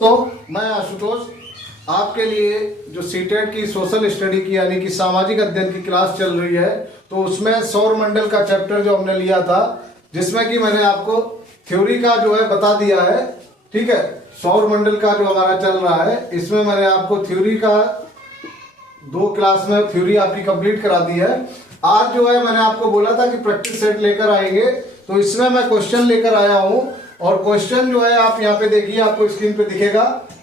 तो मैं आशुतोष आपके लिए जो सीटेट की सोशल स्टडी की यानी कि सामाजिक अध्ययन की क्लास चल रही है, तो उसमें सौर मंडल का चैप्टर जो हमने लिया था, जिसमें कि मैंने आपको थ्योरी का जो है बता दिया है। ठीक है, सौर मंडल का जो हमारा चल रहा है, इसमें मैंने आपको थ्योरी का 2 क्लास में थ्योरी आपकी कंप्लीट करा दी है। आज जो है मैंने आपको बोला था कि प्रैक्टिस सेट लेकर आएंगे, तो इसमें मैं क्वेश्चन लेकर आया हूं। और क्वेश्चन जो है आप यहाँ पे देखिए, आपको स्क्रीन पे दिखेगा।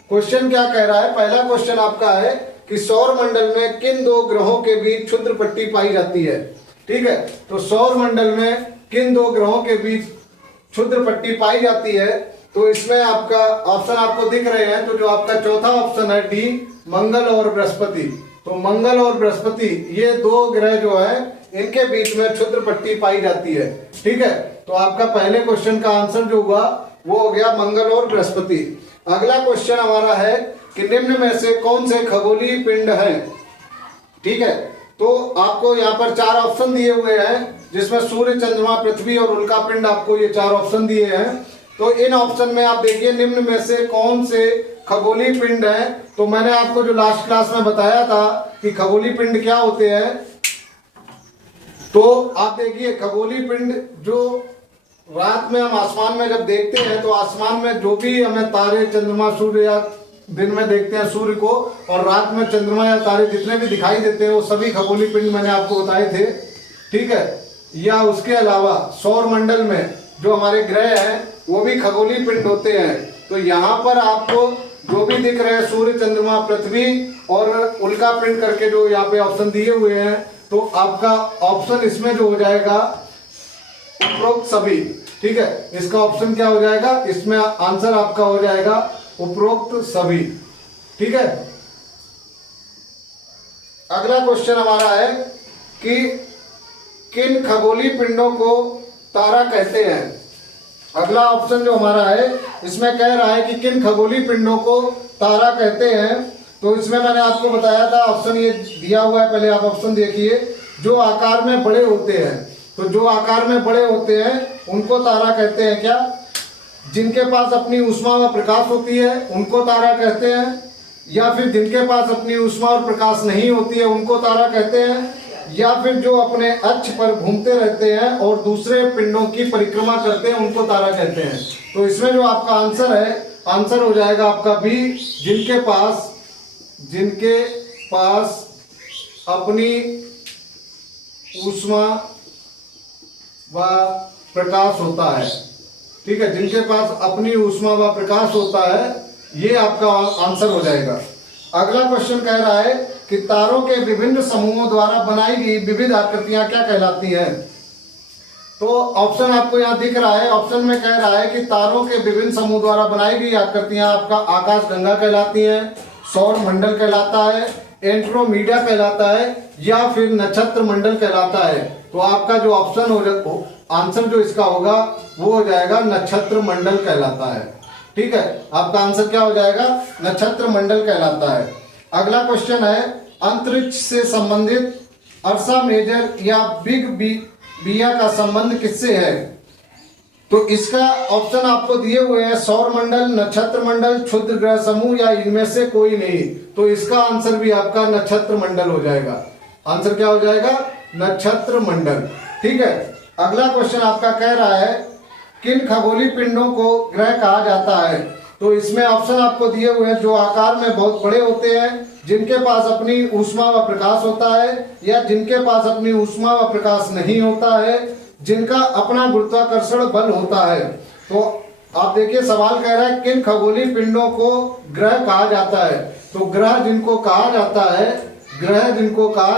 क्वेश्चन क्या कह रहा है? पहला क्वेश्चन आपका है कि सौर मंडल में किन 2 ग्रहों के बीच क्षुद्र पट्टी पाई जाती है। ठीक है, तो सौर मंडल में किन 2 ग्रहों के बीच क्षुद्र पट्टी पाई जाती है, तो इसमें आपका ऑप्शन आपको दिख रहे हैं। तो जो आपका चौथा ऑप्शन है डी, मंगल और बृहस्पति। तो मंगल और बृहस्पति ये 2 ग्रह जो है, इनके बीच में क्षुद्र पट्टी पाई जाती है। ठीक है, तो आपका पहले क्वेश्चन का आंसर जो हुआ वो हो गया मंगल और बृहस्पति। अगला क्वेश्चन हमारा है कि निम्न में से कौन से खगोलीय पिंड हैं। ठीक है, तो आपको यहाँ पर 4 ऑप्शन दिए हुए हैं, जिसमें सूर्य, चंद्रमा, पृथ्वी और उल्का पिंड, आपको ये 4 ऑप्शन दिए हैं। तो इन ऑप्शन में आप देखिए निम्न में से कौन से खगोलीय पिंड है। तो मैंने आपको जो लास्ट क्लास में बताया था कि खगोलीय पिंड क्या होते हैं, तो आप देखिए खगोलीय पिंड जो रात में हम आसमान में जब देखते हैं, तो आसमान में जो भी हमें तारे, चंद्रमा, सूर्य, या दिन में देखते हैं सूर्य को, और रात में चंद्रमा या तारे जितने भी दिखाई देते हैं, वो सभी खगोलीय पिंड मैंने आपको बताए थे। ठीक है, या उसके अलावा सौर मंडल में जो हमारे ग्रह हैं वो भी खगोलीय पिंड होते हैं। तो यहाँ पर आपको जो भी दिख रहे हैं सूर्य, चंद्रमा, पृथ्वी और उल्का पिंड करके जो यहाँ पे ऑप्शन दिए हुए हैं, तो आपका ऑप्शन इसमें जो हो जाएगा उपरोक्त सभी। ठीक है, इसका ऑप्शन क्या हो जाएगा, इसमें आंसर आपका हो जाएगा उपरोक्त सभी। ठीक है, अगला क्वेश्चन हमारा है कि किन खगोलीय पिंडों को तारा कहते हैं। अगला ऑप्शन जो हमारा है, इसमें कह रहा है कि किन खगोलीय पिंडों को तारा कहते हैं। तो इसमें मैंने आपको बताया था, ऑप्शन ये दिया हुआ है, पहले आप ऑप्शन देखिए। जो आकार में बड़े होते हैं, तो जो आकार में बड़े होते हैं उनको तारा कहते हैं क्या? जिनके पास अपनी ऊष्मा व प्रकाश होती है उनको तारा कहते हैं, या फिर जिनके पास अपनी ऊष्मा और प्रकाश नहीं होती है उनको तारा कहते हैं, या फिर जो अपने अक्ष पर घूमते रहते हैं और दूसरे पिंडों की परिक्रमा करते हैं उनको तारा कहते हैं। तो इसमें जो आपका आंसर है, आंसर हो जाएगा आपका बी, जिनके पास अपनी ऊष्मा व प्रकाश होता है। ठीक है, जिनके पास अपनी ऊष्मा व प्रकाश होता है, ये आपका आंसर हो जाएगा। अगला क्वेश्चन कह रहा है कि तारों के विभिन्न समूहों द्वारा बनाई गई विविध आकृतियां क्या कहलाती हैं। तो ऑप्शन आपको यहाँ दिख रहा है। ऑप्शन में कह रहा है कि तारों के विभिन्न समूह द्वारा बनाई गई आकृतियां आपका आकाश गंगा कहलाती हैं, सौर मंडल कहलाता है, एंड्रोमीडा कहलाता है, या फिर नक्षत्र मंडल कहलाता है। तो आपका जो ऑप्शन हो, आंसर जो इसका होगा वो हो जाएगा नक्षत्र मंडल कहलाता है। ठीक है, आपका आंसर क्या हो जाएगा? नक्षत्र मंडल कहलाता है। अगला क्वेश्चन है अंतरिक्ष से संबंधित अर्सा मेजर या बिग बिया का संबंध किससे है। तो इसका ऑप्शन आपको दिए हुए हैं सौर मंडल, नक्षत्र मंडल, क्षुद्र ग्रह समूह, या इनमें से कोई नहीं। तो इसका आंसर भी आपका नक्षत्र मंडल हो जाएगा। आंसर क्या हो जाएगा? नक्षत्र मंडल। ठीक है, अगला क्वेश्चन आपका कह रहा है किन खगोलीय पिंडों को ग्रह कहा जाता है। तो इसमें ऑप्शन आपको दिए हुए हैं जो आकार में बहुत बड़े होते हैं, जिनके पास अपनी ऊष्मा व प्रकाश होता है, या जिनके पास अपनी ऊष्मा व प्रकाश नहीं होता है, जिनका अपना गुरुत्वाकर्षण बल होता है। तो आप देखिए सवाल कह रहा है किन खगोलीय पिंडों को ग्रह कहा जाता है। तो ग्रह जिनको कहा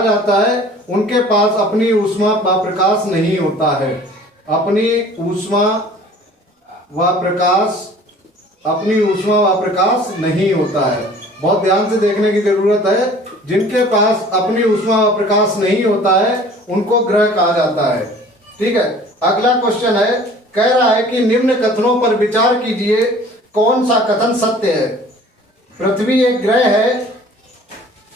जाता है उनके पास अपनी ऊष्मा व प्रकाश नहीं होता है। अपनी ऊष्मा व प्रकाश नहीं होता है। बहुत ध्यान से देखने की जरूरत है। जिनके पास अपनी ऊष्मा व प्रकाश नहीं होता है उनको ग्रह कहा जाता है। ठीक है, अगला क्वेश्चन है, कह रहा है कि निम्न कथनों पर विचार कीजिए, कौन सा कथन सत्य है। पृथ्वी एक ग्रह है,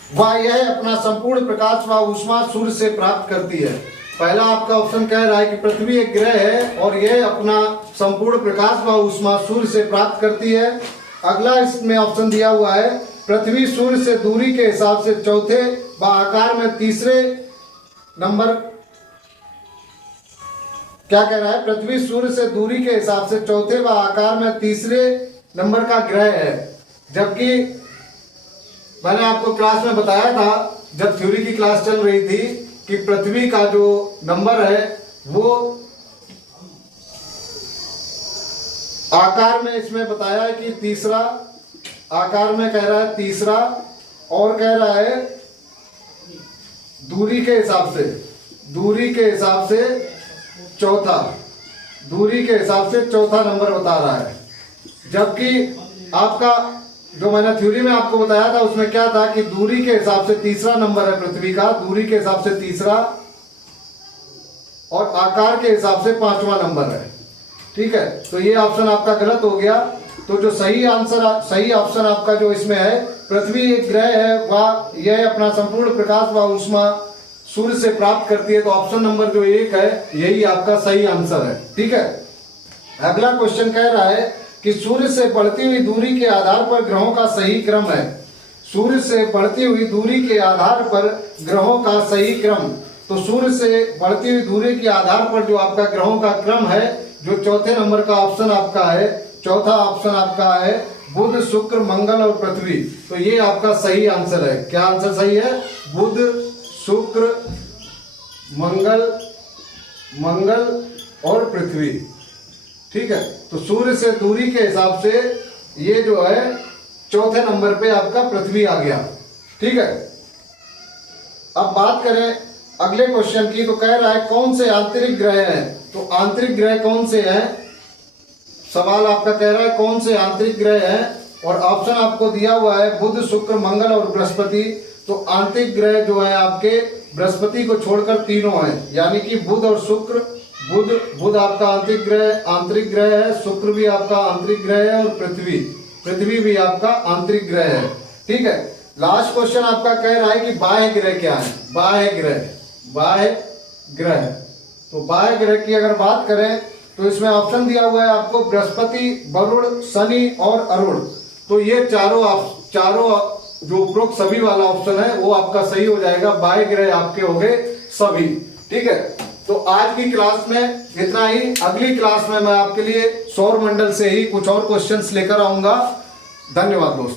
वह यह अपना संपूर्ण प्रकाश व ऊष्मा सूर्य से प्राप्त करती है। पहला आपका ऑप्शन कह रहा है कि पृथ्वी एक ग्रह है और यह अपना संपूर्ण प्रकाश व ऊष्मा सूर्य से प्राप्त करती है। अगला इसमें ऑप्शन दिया हुआ है, पृथ्वी सूर्य से दूरी के हिसाब से चौथे व आकार में तीसरे नंबर, क्या कह रहा है, पृथ्वी सूर्य से दूरी के हिसाब से चौथे व आकार में तीसरे नंबर का ग्रह है। जबकि मैंने आपको क्लास में बताया था, जब थ्योरी की क्लास चल रही थी, कि पृथ्वी का जो नंबर है वो आकार में इसमें बताया है कि तीसरा, आकार में कह रहा है तीसरा, और कह रहा है दूरी के हिसाब से, दूरी के हिसाब से चौथा, दूरी के हिसाब से चौथा नंबर बता रहा है। जबकि आपका जो मैंने थ्योरी में आपको बताया था उसमें क्या था कि दूरी के हिसाब से तीसरा नंबर है पृथ्वी का, दूरी के हिसाब से तीसरा और आकार के हिसाब से पांचवा नंबर है। ठीक है, तो ये ऑप्शन आपका गलत हो गया। तो जो सही आंसर, सही ऑप्शन आपका जो इसमें है, पृथ्वी एक ग्रह है वह यह अपना संपूर्ण प्रकाश व ऊष्मा सूर्य से प्राप्त करती है। तो ऑप्शन नंबर जो 1 है यही आपका सही आंसर है। ठीक है, अगला क्वेश्चन कह रहा है कि सूर्य से बढ़ती हुई दूरी के आधार पर ग्रहों का सही क्रम है। सूर्य से बढ़ती हुई दूरी के आधार पर ग्रहों का सही क्रम, तो सूर्य से बढ़ती हुई दूरी के आधार पर जो आपका ग्रहों का क्रम है, जो चौथे नंबर का ऑप्शन आपका है, चौथा ऑप्शन आपका है बुध, शुक्र, मंगल और पृथ्वी। तो ये आपका सही आंसर है। क्या आंसर सही है? बुध, शुक्र, मंगल और पृथ्वी। ठीक है, तो सूर्य से दूरी के हिसाब से ये जो है चौथे नंबर पे आपका पृथ्वी आ गया। ठीक है, अब बात करें अगले क्वेश्चन की, तो कह रहा है कौन से आंतरिक ग्रह हैं। तो आंतरिक ग्रह कौन से हैं, सवाल आपका कह रहा है कौन से आंतरिक ग्रह हैं, और ऑप्शन आपको दिया हुआ है बुध, शुक्र, मंगल और बृहस्पति। तो आंतरिक ग्रह जो है आपके बृहस्पति को छोड़कर तीनों हैं, यानी कि बुध और शुक्र, बुध आपका आंतरिक ग्रह है, शुक्र भी आपका आंतरिक ग्रह है और पृथ्वी भी आपका आंतरिक ग्रह है। ठीक है, लास्ट क्वेश्चन आपका कह रहा है कि बाह्य ग्रह क्या है। बाह्य ग्रह, तो बाह्य ग्रह की अगर बात करें तो इसमें ऑप्शन दिया हुआ है आपको बृहस्पति, वरुण, शनि और अरुण। तो ये चारों जो उपरोक्त सभी वाला ऑप्शन है वो आपका सही हो जाएगा। बाह्य ग्रह आपके हो गए सभी। ठीक है, तो आज की क्लास में इतना ही। अगली क्लास में मैं आपके लिए सौर मंडल से ही कुछ और क्वेश्चंस लेकर आऊंगा। धन्यवाद दोस्तों।